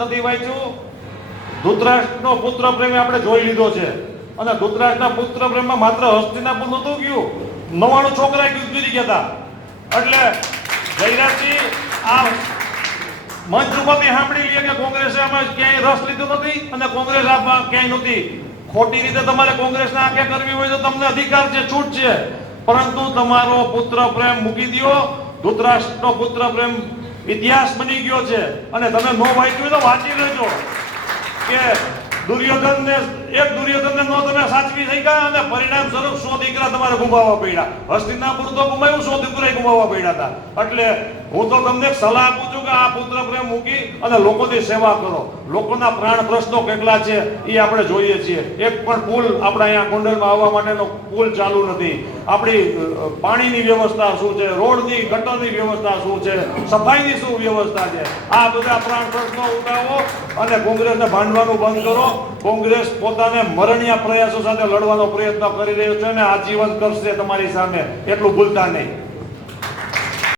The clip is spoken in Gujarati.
નથી વાંચ્યું? ધૃતરાષ્ટ્રનો પુત્ર પ્રેમ આપણે જોઈ લીધો છે. અને ધૂતરાષ્ટ્રના પુત્ર પ્રેમમાં માત્ર હસ્તિનાપુર નહોતું ગયું. નવાણું છોકરા યુદ્ધ જીતી ગયા એટલે જયરાજજી, આ મંચ ઉપરથી સાંભળી લઈએ કે કોંગ્રેસે આમાં ક્યાંય રસ લીધો નથી અને કોંગ્રેસ આમાં ક્યાંય નથી. ખોટી રીતે તમારે કોંગ્રેસને આંખે કરવી હોય તો તમને અધિકાર છે, છૂટ છે. પરંતુ તમારો પુત્ર પ્રેમ મૂકી દ્યો. ધૂતરાષ્ટ્રનો પુત્ર પ્રેમ ઇતિહાસ બની ગયો છે. અને તમે નો વાંચ્યું તો વાંચી લેજો કે દુર્યોધનને એક દુર્યોધન નો તમે સાચવી થઈ ગયા અને પરિણામ સ્વરૂપ સો દીકરા તમારે ગુમાવવા પડ્યા. હસ્તિનાપુર તો ગુમાવ્યું, સો દીકરા ગુમાવવા પડ્યા હતા. એટલે હું તો તમને સલાહ આપું છું કે આ પુત્ર પ્રેમ મૂકી અને લોકોની સેવા કરો. લોકોના પ્રાણ પ્રશ્નો કેટલા છે એ આપણે જોઈએ છીએ. એક પણ પુલ આપણા અહીંયા ગોંડલમાં આવવા માટેનો પુલ ચાલુ નથી. આપણી પાણીની વ્યવસ્થા શું છે? રોડની, ગટરની વ્યવસ્થા શું છે? સફાઈની શું વ્યવસ્થા છે? આ બધા પ્રાણ પ્રશ્નો ઉઠાવો અને કોંગ્રેસને ભાંડવાનું બંધ કરો. કોંગ્રેસ પોતાને મરણીય પ્રયાસો સાથે લડવાનો પ્રયત્ન કરી રહ્યો છે અને આજીવન કરશે તમારી સામે. એટલું ભૂલતા નહીં.